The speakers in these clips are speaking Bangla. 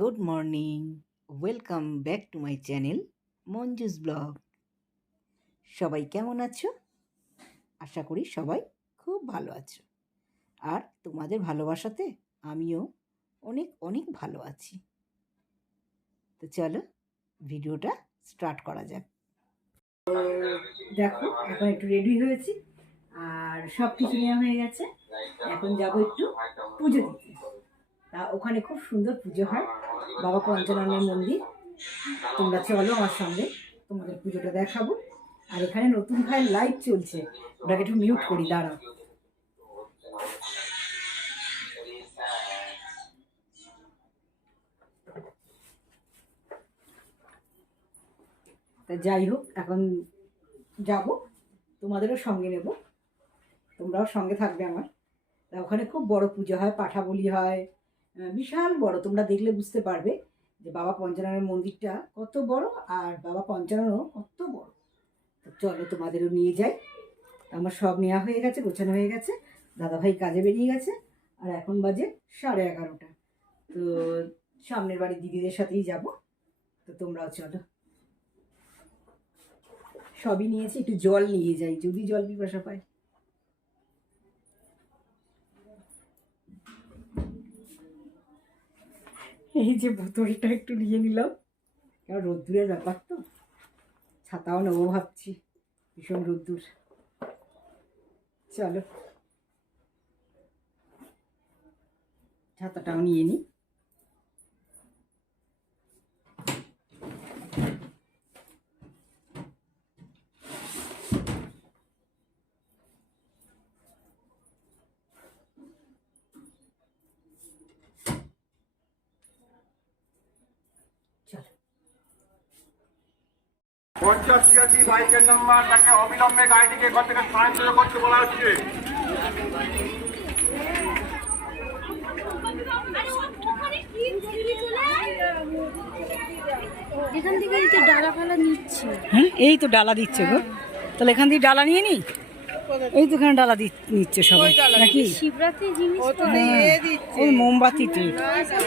Good morning, welcome back to my channel Manju's blog. সবাই কেমন আছো? আশা করি সবাই খুব ভালো আছো। আর তোমাদের ভালোবাসাতে আমিও অনেক অনেক ভালো আছি। তো চলো ভিডিওটা স্টার্ট করা যাক। দেখো এখন একটু রেডি হয়েছি আর সব কিছু নেওয়া হয়ে গেছে। এখন যাবো একটু পুজো দিতে। তা ওখানে খুব সুন্দর পুজো হয়, বাবা পঞ্চাননের মন্দির। তোমরা চলো আমার সঙ্গে, তোমাদের পুজোটা দেখাবো। আর এখানে নতুন ভাইয়ের লাইভ চলছে, ওটাকে একটু মিউট করি, দাঁড়াও। তা যাই হোক, এখন যাব, তোমাদেরও সঙ্গে নেব, তোমরাও সঙ্গে থাকবে আমার। তা ওখানে খুব বড় পুজো হয়, পাঠা বলি হয়, বিশাল বড়। তোমরা দেখলে বুঝতে পারবে যে বাবা পঞ্চাননের মন্দিরটা কত বড় আর বাবা পঞ্চাননও কত বড়। তো চলো তোমাদেরও নিয়ে যাই। আমার সব নেওয়া হয়ে গেছে, গোছানো হয়ে গেছে। দাদাভাই কাজে বেরিয়ে গেছে আর এখন বাজে 11:30। তো সামনের বাড়ির দিদিদের সাথেই যাব। তো তোমরাও চলো। সবই নিয়েছি, একটু জল নিয়ে যাই যদি জল পিপাসা পাই। এই যে বোতলটা একটু নিয়ে নিলাম, কারণ রোদ্দুরের ব্যাপার তো, ছাতাও নেবো ভাবছি, ভীষণ রোদ্দুর। চলো ছাতাটাও নিয়ে নিই। চলো 50 বাইকের নাম্বার, তাকে অবিলম্বে গাড়িটিকে ঘর থেকে স্থানান্তর করতে বলা হচ্ছে। এখান থেকে এই তো ডালা ফালা নিচ্ছে। হ্যাঁ এই তো ডালা দিচ্ছে গো, তাহলে এখান থেকে ডালা নিয়ে নি। এই তো এখানে ডালা নিচ্ছে সবাই নাকি? শিবরাত্রি জিনিস তো ওই মোমবাতিতে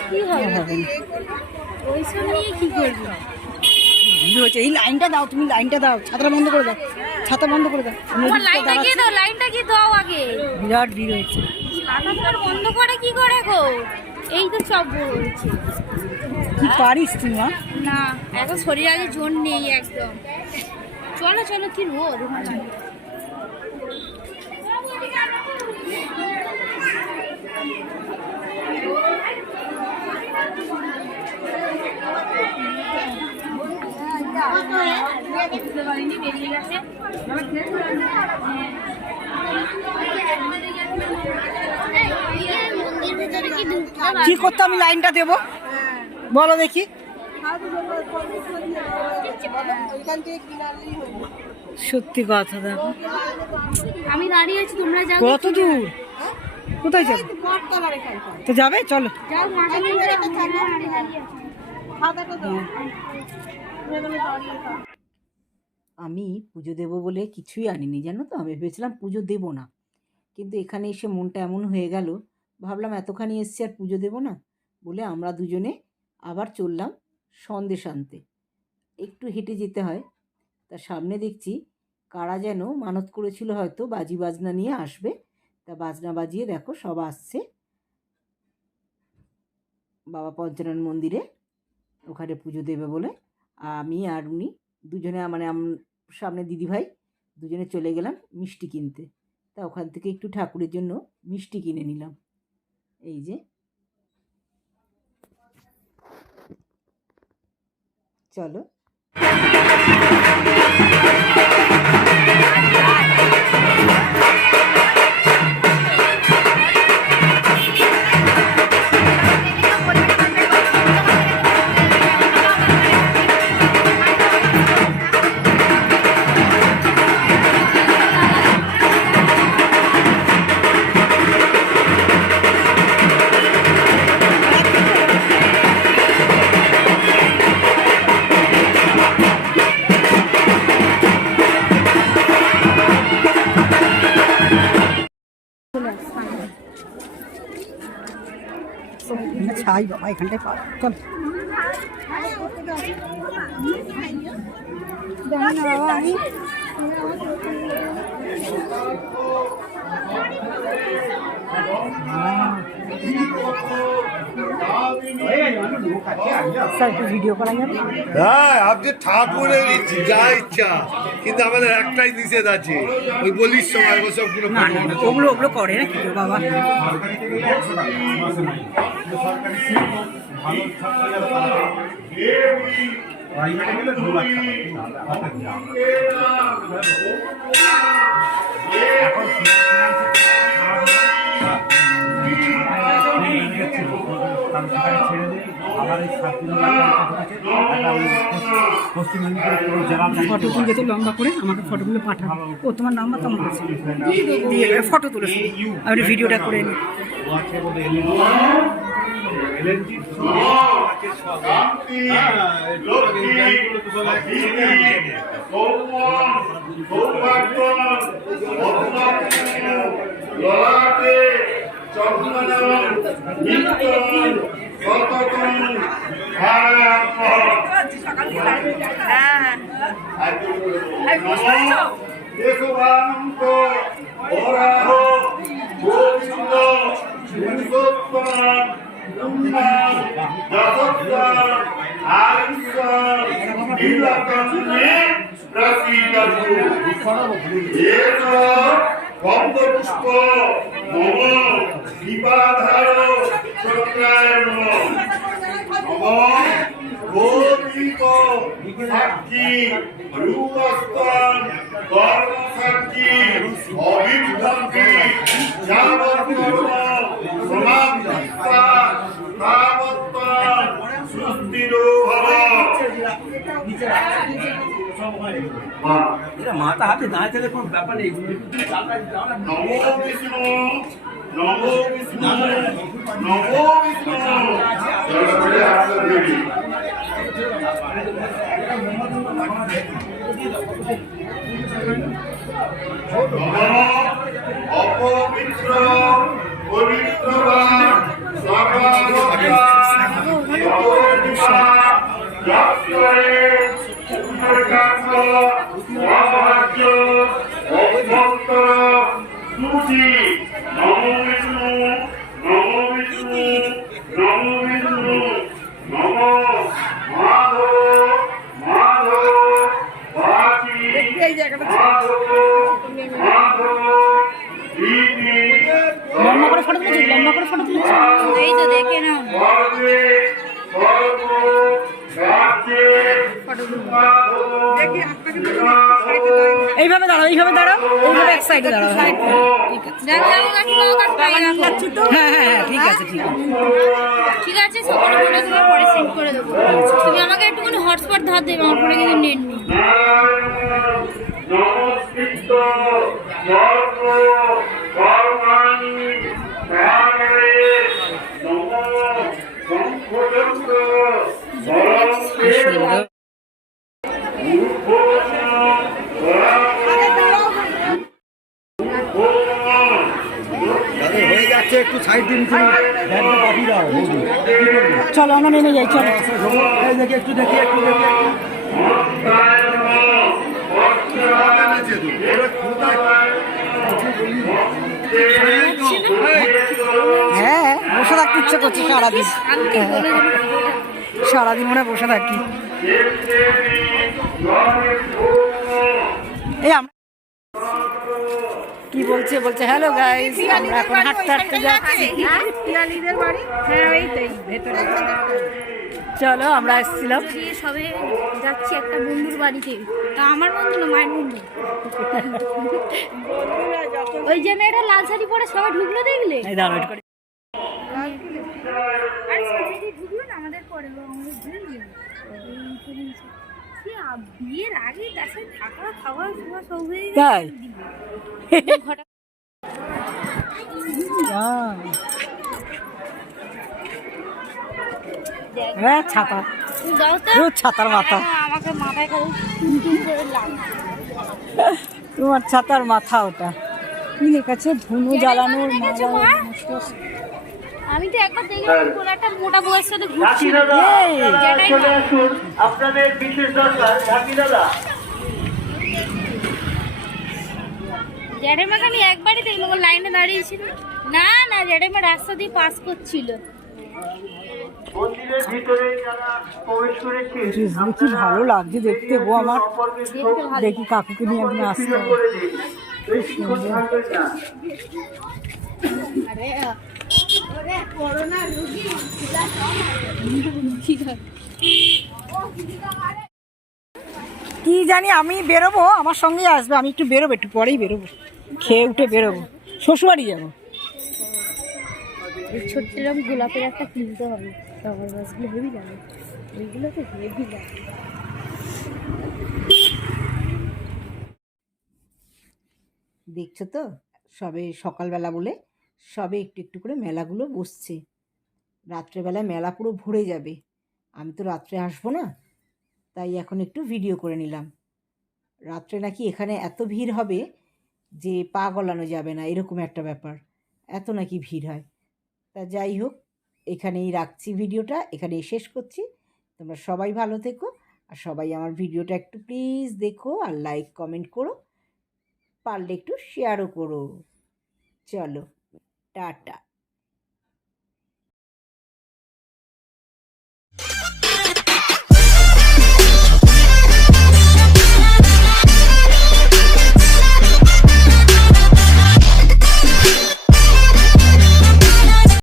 কি হবে, ওইসব নিয়ে কি করবি? ভিড় হচ্ছে। এই লাইনটা দাও, তুমি লাইনটা দাও, ছাতাটা বন্ধ করে দাও, ছাতা বন্ধ করে দাও। আমার লাইনটা কি দাও, লাইনটা কি দাও আগে। বিরাট ভিড় হয়েছে। ছাতা তোমার বন্ধ করে কি করে গো? এই তো সব বলছে। কি পারিস তুই মা? না এখন শরীর আগে জোর নেই একদম। চলো চলো, কি রোদ ওখানে। কি করতে আমি লাইনটা দেবো বলো দেখি? সত্যি কথা, দেখো আমি দাঁড়িয়ে আছি, তোমরা যাও। কত দূর? কোথায় যাবে? তো যাবে, চলো। যাও, মাকে নিয়ে যাও। আমি পুজো দেবো বলে কিছুই আনিনি, জানো তো। আমি ভেবেছিলাম পুজো দেবো না, কিন্তু এখানে এসে মনটা এমন হয়ে গেল, ভাবলাম এতখানি এসছি আর পুজো দেবো না বলে আমরা দুজনে আবার চললাম সন্দেশ আনতে। একটু হেঁটে যেতে হয়। তা সামনে দেখছি কারা যেন মানত করেছিল, হয়তো বাজি বাজনা নিয়ে আসবে। তা বাজনা বাজিয়ে দেখো সব আসছে বাবা পঞ্চানন মন্দিরে, ওখানে পুজো দেবে বলে। আমি আর উনি দুজনে, মানে সামনে দিদিভাই দুজনে চলে গেলাম মিষ্টি কিনতে। তা ওখান থেকে একটু ঠাকুরের জন্য মিষ্টি কিনে নিলাম। এই যে চলো। ছাই বাবা এখানটায় পাওয়া চল। স্যার একটু ভিডিও করা যাবে? হ্যাঁ, আপনি ঠাকুরের যা ইচ্ছা, কিন্তু আমাদের একটাই নিষেধ আছে, ওই বলির সময় ওসব গুলো না না না, ওগুলো ওগুলো করে না কি বাবা। ফটো তুলবে তো লম্বা করে আমাকে ফটোগুলো পাঠাবো। ও তোমার নাম্বার তো আমার কাছে দিয়ে ফটো তুলে আমি ভিডিওটা করে নিই। পুষ্প দীপাধার চক্রায় সাক্ষী রূপস্তন কর্মসাক্ষী অভিভূতি যাবৎকর্ম সমাপ্তিস্তান তাবত্তন সুস্থিরো ভব। মাথা হাতে দাঁড়িয়ে থাকলে কোনো ব্যাপার নেই। নমো বিষ্ণু নমো বিষ্ণু নমো বিষ্ণু। অপবিত্র পবিত্রবান লম্বা করে ফটো তুলেছি, লম্বা করে ফটো তুলেছি। এই তো দেখে নাও এইভাবে দাঁড়াও, এইভাবে দাঁড়াও, এইভাবে এক সাইডে দাঁড়াও। হ্যাঁ হ্যাঁ হ্যাঁ ঠিক আছে ঠিক আছে ঠিক আছে। সকালে করে তোমার পরে সেন্ড করে দেবো। তুমি আমাকে একটুখানি হটস্পট ধার দেবে, আমার ফোনে কিন্তু নেট নেই। নমস্কৃত সর্ব কর্মাণি প্রাণে নমো সংঘটন্ত হয়ে যাচ্ছে, একটু সাইড দিন, পাঠিয়ে দাও। চলো আমরা নেমে যাই, চলো। দেখি একটু দেখি একটু দেখি হ্যাঁ বসে থাকতে ইচ্ছে করছে সারাদিন, সারাদিন মনে বসে থাকি। এই আমরা কি বলছে বলছে হ্যালো গাইস, আমরা এখন হাঁটতে হাঁটতে যাচ্ছি। চলো আমরা এসেছিলাম, সবে যাচ্ছি একটা বন্ধুর বাড়িতে। তা আমার বন্ধু না, মায়ের বন্ধু। ওই যে মেয়েটা লাল শাড়ি পরে সবাই ঢুকলো দেখলে? এই দাঁড়াও ওয়েট করি। আরে সবাই ঢুকলো না আমাদের পরে, আমাদের বিয়ের আগে তার সাথে থাকা খাওয়া শোয়া সব হয়ে গেছে। তাই হ্যাঁ ছাতা, যাও তো। ছাতার মাথা, আমাকে মাথায় টুন করে লাগ। তোমার ছাতার মাথা ওটা কি লেখা আছে? ধনু জ্বালানোর মালা। আমি তো একবার দেখলাম কোনো একটা মোটা বউয়ের সাথে রাখি ঘুরছিল। দাদা যেটাই চলে না। আসুন, আপনাদের বিশেষ দরকার। রাখি দাদা জ্যাঠাইমাকে আমি একবারই দেখলাম, ও লাইনে দাঁড়িয়েছিল। না না, জ্যাঠাইমা রাস্তা দিয়ে পাস করছিল। মন্দিরের ভিতরে যারা প্রবেশ করেছেন রিজভি কি ভালো লাগছে দেখতে গো আমার। দেখতে ভালো। দেখি কাকুকে নিয়ে একদিন আসতে হবে। করে দিন, বেশিক্ষণ থাকবেন না। কি জানি, আমি বেরোবো, আমার সঙ্গেই আসবে। আমি একটু বেরোবো, একটু পরেই বেরোবো, খেয়ে উঠে বেরোবো, শ্বশুরবাড়ি যাবো। এই ছোট্ট এরকম গোলাপের একটা কিনতে হবে। ফ্লাওয়ার ভাসগুলো হেভি লাগে, ওইগুলো তো হেভি লাগে। দেখছো তো, সবে সকালবেলা বলে সবে একটু একটু করে মেলাগুলো বসছে। রাত্রেবেলায় মেলা পুরো ভরে যাবে। আমি তো রাত্রে আসবো না, তাই এখন একটু ভিডিও করে নিলাম। রাত্রে নাকি এখানে এত ভিড় হবে যে পা গলানো যাবে না, এরকম একটা ব্যাপার। এত নাকি ভিড় হয়। তা যাই হোক, এখানেই রাখছি ভিডিওটা, এখানেই শেষ করছি। তোমরা সবাই ভালো থেকো, আর সবাই আমার ভিডিওটা একটু প্লিজ দেখো, আর লাইক কমেন্ট করো, পারলে একটু শেয়ারও করো। চলো, টাটা।